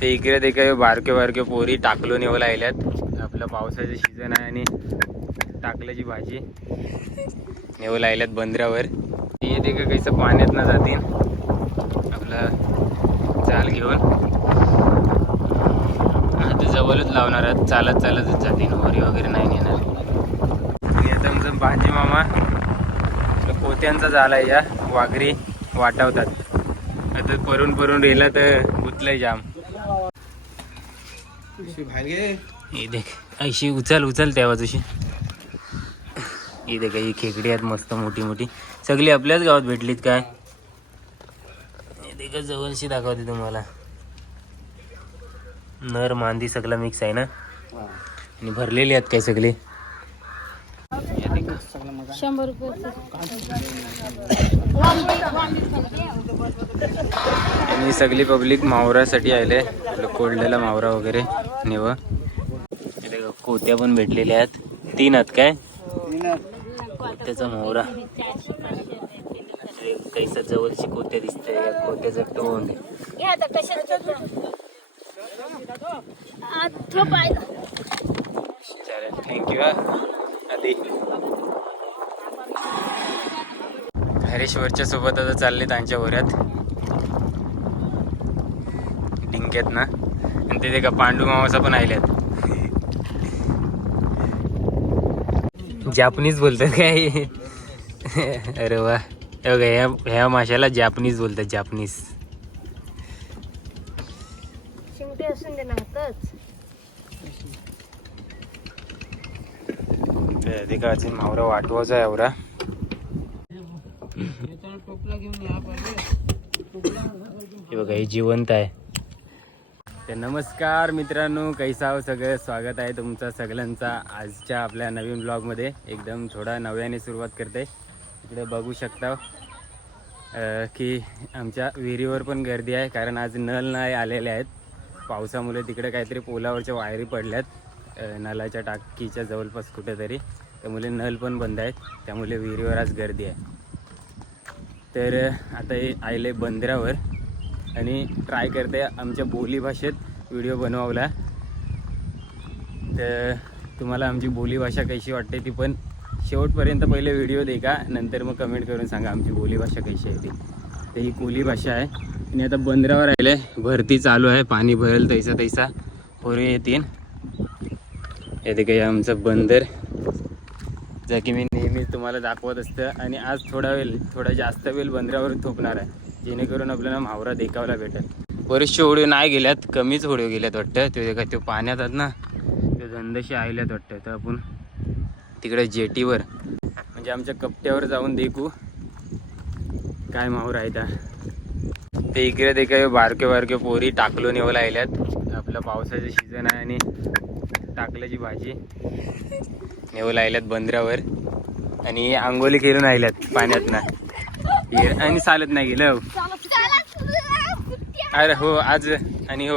ते इकडे ते काही बारके बारके पोरी टाकलो नेवला लागल्यात. आपलं पावसाचं सीझन आहे आणि टाकल्याची भाजी. नेऊ लागल्यात बंदरावर. ते येते का कसं पाण्यात ना जातील. आपलं जाल घेऊन. आता जवळच लावणार आहेत. चालत चालतच जातील. होरी वगैरे नाही नेणार. आणि आता आमचं भाजी मामा. आपलं पोत्यांचा झाला आहे या. वाघरी वाटावतात. आता परून परून रेला तर गुतलंय जाम. हे देख अशी उचल उचल त्या बाजूशी. ही देख ही खेकडी आहेत मस्त मोठी मोठी. सगळी आपल्याच गावात भेटलीत काय? हे देख जवळशी दाखवते तुम्हाला. नर मांदी सगळं मिक्स आहे ना? आणि भरलेली आहेत काय सगळी. शंभर रुपये. आणि सगळी पब्लिक मावरासाठी आले आपलं कोल्डलेला मावरा वगैरे. कोत्या पण भेटलेल्या आहेत. तीन आहेत काय? कोत्याचा मावरा कैसा जवळची कोत्या दिसते कोत्याचं टोन चालेल थँक्यू आधी. हरेश्वरच्या सोबत आता चालले त्यांच्या वऱ्यात. डिंक्यात ना. आणि तिथे का पांडू मामाचा पण आयल्यात जापनीज बोलतात काय? अरे वा. हे ह्या ह्या माशाला जापनीज बोलतात जापनीज. ते का अजून मावरा वाटवाचा आहे एवढा हे बघा हे जिवंत आहे. तर नमस्कार मित्रांनो कैसा हो सगळं? स्वागत आहे तुमचा सगळ्यांचा आजच्या आपल्या नवीन ब्लॉगमध्ये एकदम थोडा नव्याने सुरुवात करते. इकडे बघू शकता की आमच्या विहिरीवर पण गर्दी आहे कारण आज नल नाही आलेले आहेत. पावसामुळे तिकडे काहीतरी पोलावरच्या वायरी पडल्यात. नलाच्या टाकीच्या जवळपास कुठेतरी. त्यामुळे नल पण बंद आहेत. त्यामुळे विहिरीवर आज गर्दी आहे. तर आता हे आले बंदरावर आणि ट्राय करते आमच्या बोली भाषेत व्हिडिओ बनवला तर तुम्हाला आमची बोलीभाषा कशी वाटते ती पण शेवटपर्यंत पहिले व्हिडिओ दे का नंतर मग कमेंट करून सांगा आमची बोलीभाषा कशी आहे ती. तर ही कोली भाषा आहे. आणि आता बंदरावर राहिले भरती चालू आहे पाणी भरेल तैसा तैसा. पोरे येतील. येते काही आमचं बंदर जे की मी नेहमी तुम्हाला दाखवत असतं. आणि आज थोडा वेळ थोडा जास्त वेळ बंदरावर थोपणार आहे. जेणेकरून आपल्याला मावरा देखावला भेटेल. बरेचसे होडे नाही गेल्यात कमीच होडे गेल्यात वाटतं. ते का ते पाण्यात आहेत ना ते धंदेशी आयल्यात वाटतं. तर आपण तिकडे जेटीवर म्हणजे आमच्या कपट्यावर जाऊन देखू काय मावरा आहे त्या. ते इकडे ते काही बारके बारके पोरी टाकलो नेवला आयल्यात आपलं पावसाचं सीझन आहे आणि टाकल्याची भाजी नेवला आयल्यात बंदरावर. आणि आंघोली खेळून आयल्यात पाण्यात ना आणि चालत नाही गेलं. अरे हो आज आणि हो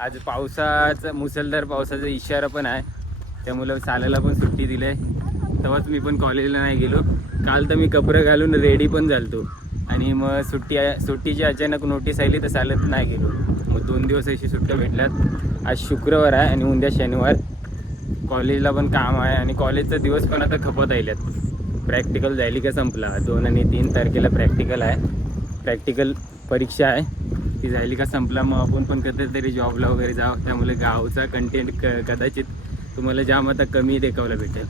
आज पावसाचा मुसळधार पावसाचा इशारा पण आहे. त्यामुळं चालायला पण सुट्टी दिली आहे. तेव्हाच मी पण कॉलेजला नाही गेलो. काल तर मी कपडे घालून रेडी पण झालतो. आणि मग सुट्टी सुट्टीची अचानक नोटीस आली तर चालत नाही गेलो. मग दोन दिवस अशी सुट्ट्या भेटल्यात. आज शुक्रवार आहे आणि उद्या शनिवार. कॉलेजला पण काम आहे आणि कॉलेजचा दिवस पण आता खपत आल्यात प्रॅक्टिकल झाली का संपला. दोन आणि तीन तारखेला प्रॅक्टिकल आहे. प्रॅक्टिकल परीक्षा आहे. ती झाली का संपला मग आपण पण कधीतरी जॉबला वगैरे जाऊ त्यामुळे गावचा कंटेंट क कदाचित तुम्हाला जाम आता कमी देखावला भेटेल.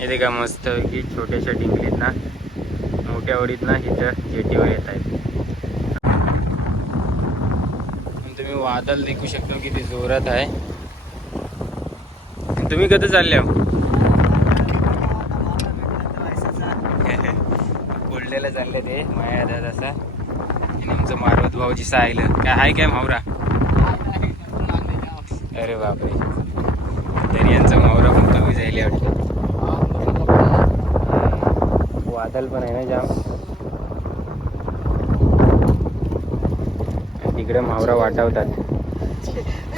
हे देखा मस्त की छोट्याशा डिंगलीत ना मोठ्या ओढीत ना इथं जेटीवर येत आहेत. तुम्ही वादळ देखू शकता किती जोरात आहे. तुम्ही कधी चालले हो? हो? कोल्ड्याला चालले ते. माया दादाचा आणि आमचं मारवत भाऊजी सायलं. काय आहे काय मावरा? अरे बापरे. तरी यांचा मावरा पण कमी जायला वाटतं. वादळ पण आहे ना जाम. तिकडे मावरा वाटवतात.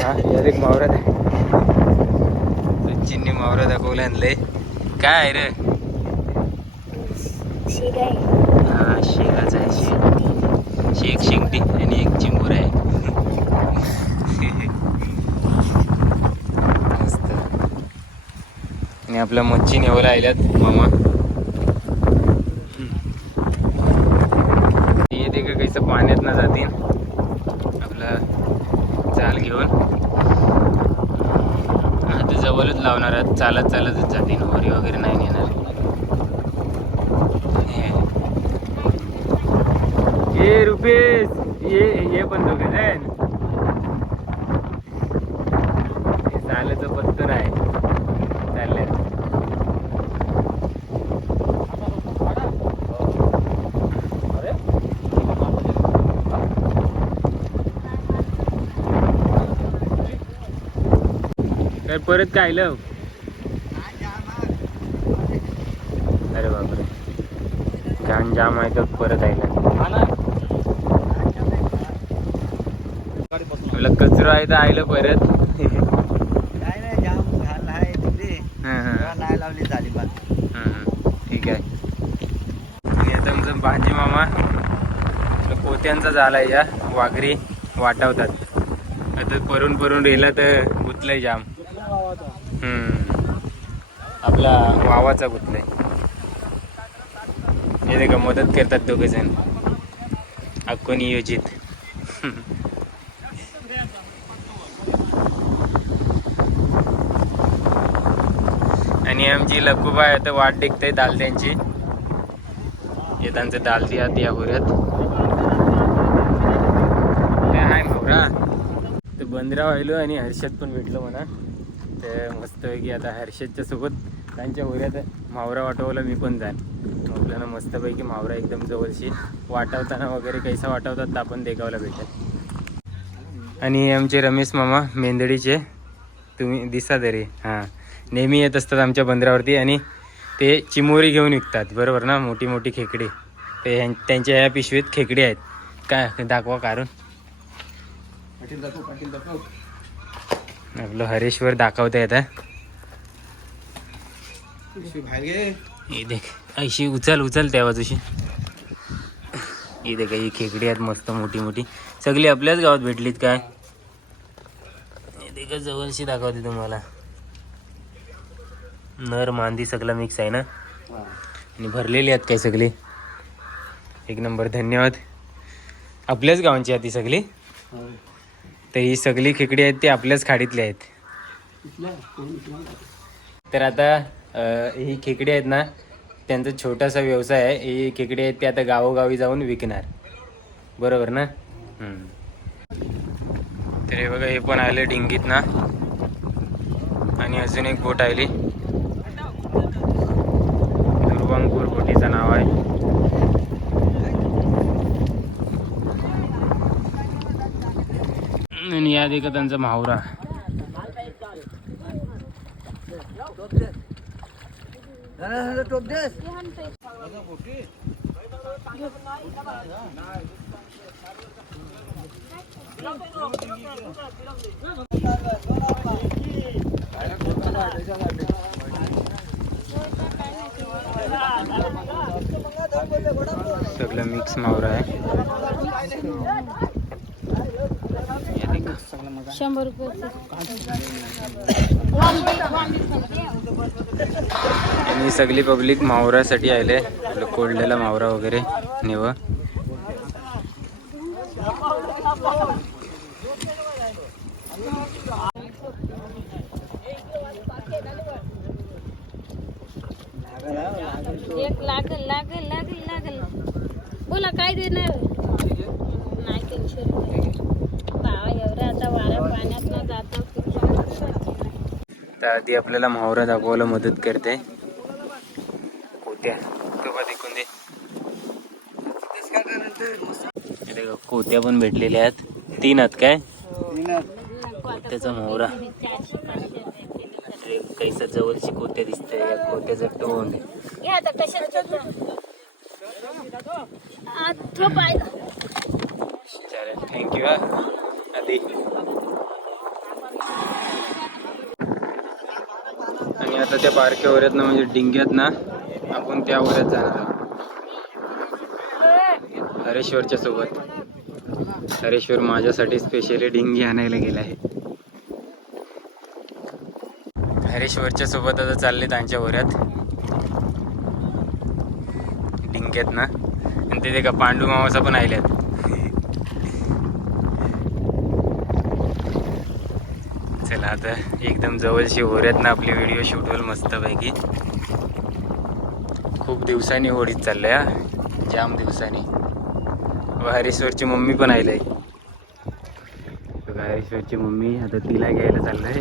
हा एक मावरा सचिनने मावरा दाखवला आणलंय काय आहे रे? हा शेगाचा आहे शेंगटी आणि एक चिंबूर आहे आणि आपल्या मच्छी नेवायला आल्यात मामा. येते का काहीच पाण्यात ना जातील. आपला चाल घेऊन. आता जवळच लावणार आहेत. चालत चालतच जातील. वरी वगैरे नाही नेणार. ये रुपेश ये ये पण दोघे जण हे साल्याचं पत्तर आहे. चालले तर परत काय अरे बापरे. घाण जाम आहे तर परत आयला. आपला कचरा आहे तर आयलं परत. काय नाही जाम घाल आहे तिथे हं, हं. तेव्हा नाही लावली झाली ठीक आहे. भाजी मामा पोत्यांचा झालाय या. वाघरी वाटावतात. आता परून परून रेला तर गुतलंय जाम. हम्म. आपला वावाचा गुतलंय. हे का मदत करतात दोघे जण अक्को नियोजित. आणि आमची लकुबा आहे तर वाट देखते दालत्यांची हे त्यांचे दालती आत या होऱ्यात हाय मोरा तर बंदरा व्हायलो आणि हर्षद पण भेटलो म्हणा. तर मस्तपैकी आता हर्षदच्या सोबत त्यांच्या होऱ्यात मावरा वाटवला मी पण जाईन. आपल्याला मस्तपैकी मावरा एकदम जवळशी वाटवताना वगैरे कैसा वाटवतात तर आपण देखावला भेटेल. आणि आमचे रमेश मामा मेंदडीचे. तुम्ही दिसा तरी हां. नेहमी येत असतात आमच्या बंदरावरती आणि ते चिमोरी घेऊन विकतात बरोबर ना? मोठी मोठी खेकडी. ते ह्यां- त्यांच्या या पिशवीत खेकडी आहेत. काय दाखवा काढून. आपलं हरेश्वर दाखवता येत हे देख अशी उचल उचल त्या बाजूशी. ही देख ही खेकडी आहेत मस्त मोठी मोठी. सगळी आपल्याच गावात भेटलीत काय? देख जवळशी दाखवते तुम्हाला. नर मांदी सगळं मिक्स आहे ना? आणि भरलेली आहेत काय सगळी? एक नंबर धन्यवाद. आपल्याच गावांची आहेत ती सगळी? तर ही सगळी खेकडी आहेत ती आपल्याच खाडीतली आहेत. तर आता ही खेकडी आहेत ना त्यांचा छोटासा व्यवसाय आहे. ही खेकडी आहेत ते आता गावोगावी जाऊन विकणार. बरोबर ना? हम्म. तर हे बघा हे पण आले डिंगीत ना. आणि अजून एक बोट आली. दुर्वांकूर बोटीचं नाव आहे. आणि यात एक त्यांचा मावरा टोप देस सगळं मिक्स मावरा आहे. हे. शंभर रुपये. आणि सगळी पब्लिक मावरासाठी आले कोल्डेला मावरा वगैरे नेव. एक लागल बोला काय देणार? नाही तीनशे रुपये बाबा एवढं आता वाऱ्या पाण्यात न जाता. तर आधी आपल्याला मावरा दाखवायला मदत करते. कोत्या. देखून दे. कोत्या पण भेटलेल्या आहेत. तीन आहेत काय? कोत्याचा मोहरा अरे कैसा जवळची कोत्या दिसते कोत्याचं तोंड घ्या आता कशाला तो पाय चालेल थँक्यू हा आधी आणि आता त्या बारक्या वऱ्यात ना म्हणजे डिंग्यात ना आपण त्या वऱ्यात जाणार आहोत. हरेश्वरच्या सोबत. हरेश्वर माझ्यासाठी स्पेशली डिंगी आणायला गेला आहे. हरेश्वरच्या सोबत आता चालले त्यांच्या वऱ्यात डिंक्यात ना. आणि तिथे का पांडू मामाचा पण आहेत चला आता एकदम जवळशी होऱ्यात ना आपली व्हिडिओ शूट होईल मस्तपैकी. खूप दिवसांनी होडीत चाललंय हा. जाम दिवसांनी. हरेश्वरची मम्मी पण आलेय हरेश्वरची मम्मी आता तिला घ्यायला चाललंय.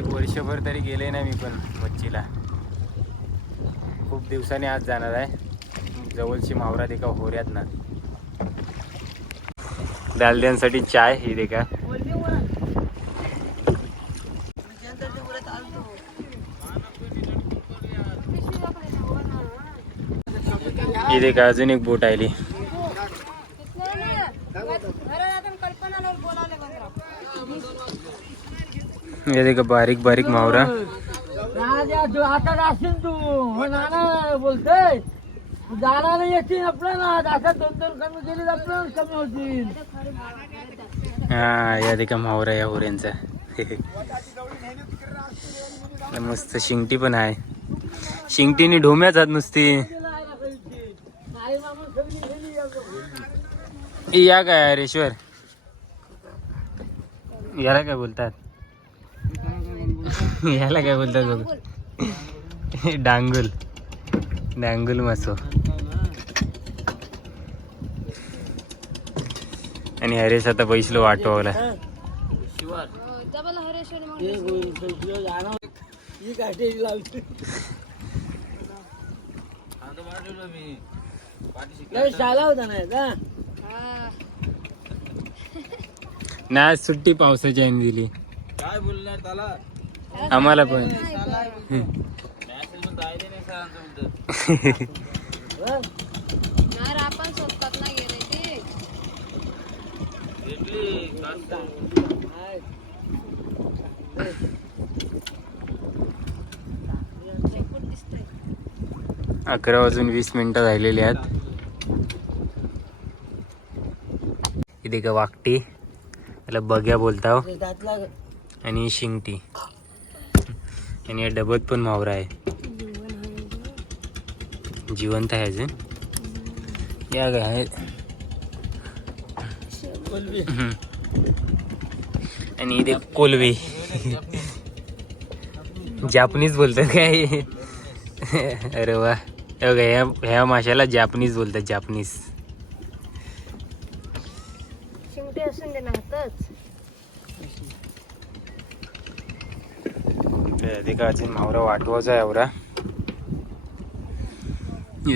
बहुतेक वर्षभर तरी गेले नाही मी पण मच्छीला. खूप दिवसांनी आज जाणार आहे. जवळची मावरात देखा होऱ्यात ना दालद्यांसाठी चाय ही देखा ही देखा का अजून एक बोट आली. इथे का बारीक बारीक मावरा। आता जाशील तू हो नाना बोलतोय जाणार नाही येशील आपलं ना आता दोन दोन कमी केली कमी होतील हा। या देखा मावरा या होऱ्यांचा मस्त शिंगटी पण आहे. शिंगटीने ढोम्याच आत नुसती. या काय हरेश्वर याला काय बोलतात? याला काय बोलतात बघ. डांगुल. डांगुल मासो. आणि हरेश आता बैसलो वाटवावला ना सुट्टी पावसाची आहे दिली. काय बोलणार त्याला आम्हाला पण हं? यार आपण स्वतःत नाही गेले ते हाय. शेपूट दिसतोय अकरा वाजून वीस मिनिटं झालेली आहेत इथे का वाकटी त्याला बग्या बोलताव आणि शिंगटी आणि या डबत पण मावरा आहे. जिवंत आहे अजून. या गाय आणि इथे कोलवे. जापनीज बोलतात काय? अरे वा. ह्या ह्या माशाला जापनीज बोलतात जापनीज शिमटे असून दे ना हातच ते का अजून मावरा वाटवाचा आहे एवढा.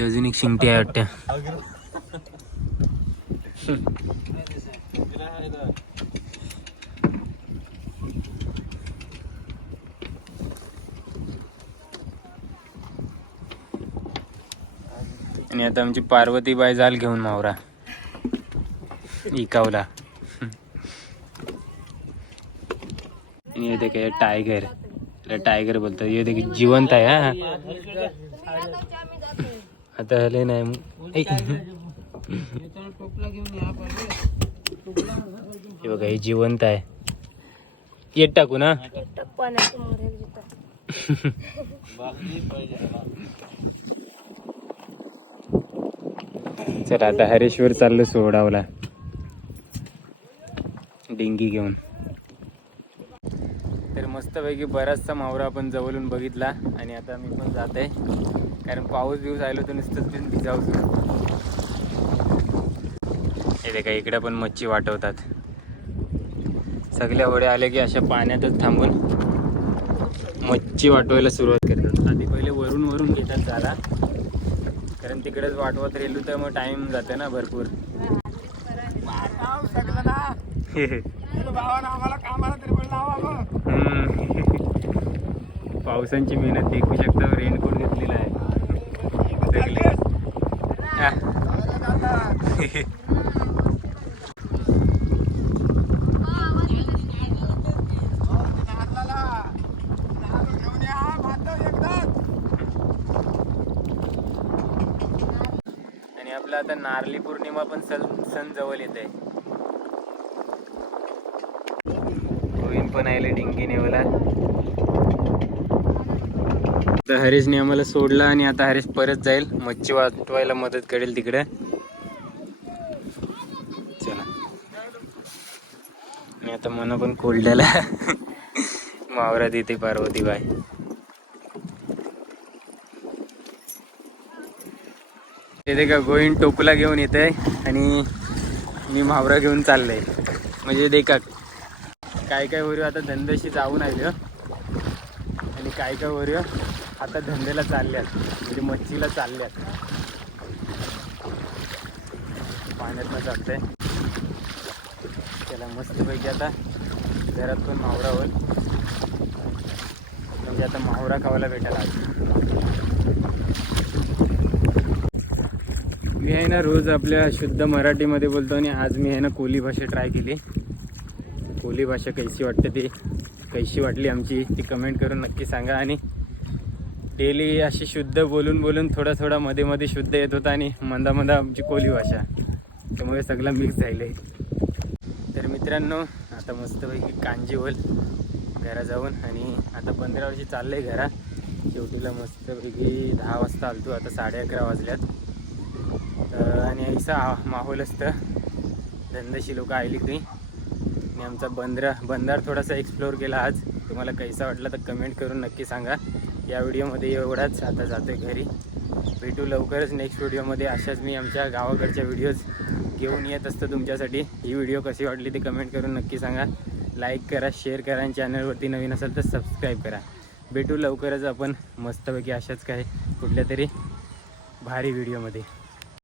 अजून एक शिंगटी आहे वाटतं. आणि आता आमची पार्वतीबाई जाल घेऊन मावरा इकावला. आणि येते काय टायगर. टायगर बोलतो. हे देखील जिवंत आहे हा. आता हले नाही. हे बघा हे जिवंत आहे. येत टाकू ना चला आता हरेश्वर चाललो सोडावला. डेंगी घेऊन. मस्तपैकी बराचसा मावरा आपण जवळून बघितला आणि आता मी पण जात आहे कारण पाऊस बिऊस आलो तर नुसतंच बिन भिजावच हे देखा इकडे पण मच्छी वाटवतात. सगळ्या होड्या आल्या की अशा पाण्यातच थांबून मच्छी वाटवायला सुरुवात करतात. आधी पहिले वरून वरून घेतात झाला कारण तिकडेच वाटवत राहिलो तर मग टाइम जाते ना भरपूर. आम्हाला कामाला तरी पण लावा. पावसांची मेहनत देखू शकता रेनकोट घेतलेला आहे. आणि आपला आता नारली पौर्णिमा पण सण सण जवळ येत आहे. पण आले डिंगी नेवला. तर हरीशने आम्हाला सोडलं आणि आता हरीश परत जाईल. मच्छी वाटवायला मदत करेल तिकडे. चला. आणि आता मन पण कोल्ड्याला मावरा देते पार्वती बाय ते का गोविंद टोपला घेऊन येते आणि मी मावरा घेऊन चाललंय. म्हणजे देखा काय काय वरू आता धंद्याशी जाऊन आलो आणि काय काय वरू आता धंद्याला चालल्यात म्हणजे मच्छीला चालल्यात. पाण्यात जाते त्याला मस्तपैकी आता घरात पण मावरा होईल म्हणजे आता मावरा खावायला भेटायला आज मी आहे ना रोज आपल्या शुद्ध मराठीमध्ये बोलतो आणि आज मी आहे ना कोली भाषा ट्राय केली. कोली भाषा कैसी वाटते ती कैशी वाटली आमची ती कमेंट करून नक्की सांगा आणि डेली अशी शुद्ध बोलून बोलून थोडा थोडा मध्ये मध्ये शुद्ध येत होता आणि मंदा मंदा आमची कोली भाषा. त्यामुळे सगळं मिक्स झालं आहे तर मित्रांनो आता मस्तपैकी कांजी होईल घरा जाऊन आणि आता पंधरा वर्षी चाललं आहे घरा. शेवटीला मस्तपैकी दहा वाजता आलतो आता साडे अकरा वाजल्यात. तर आणि ऐसा माहोल असतं. धंदशी लोक आली ती आणि आमचा बंदरा बंदार थोडासा एक्सप्लोअर केला आज. तुम्हाला कैसा वाटला तर कमेंट करून नक्की सांगा. या व्हिडिओमध्ये एवढाच. आता जातो घरी. भेटू लवकरच नेक्स्ट व्हिडिओमध्ये. अशाच मी आमच्या गावाकडच्या व्हिडिओज घेऊन येत असतो तुमच्यासाठी. ही व्हिडिओ कशी वाटली ते कमेंट करून नक्की सांगा. लाईक करा शेअर करा आणि चॅनलवरती नवीन असेल तर सबस्क्राईब करा. भेटू लवकरच आपण. मस्तपैकी अशाच काय कुठल्या तरी भारी व्हिडिओमध्ये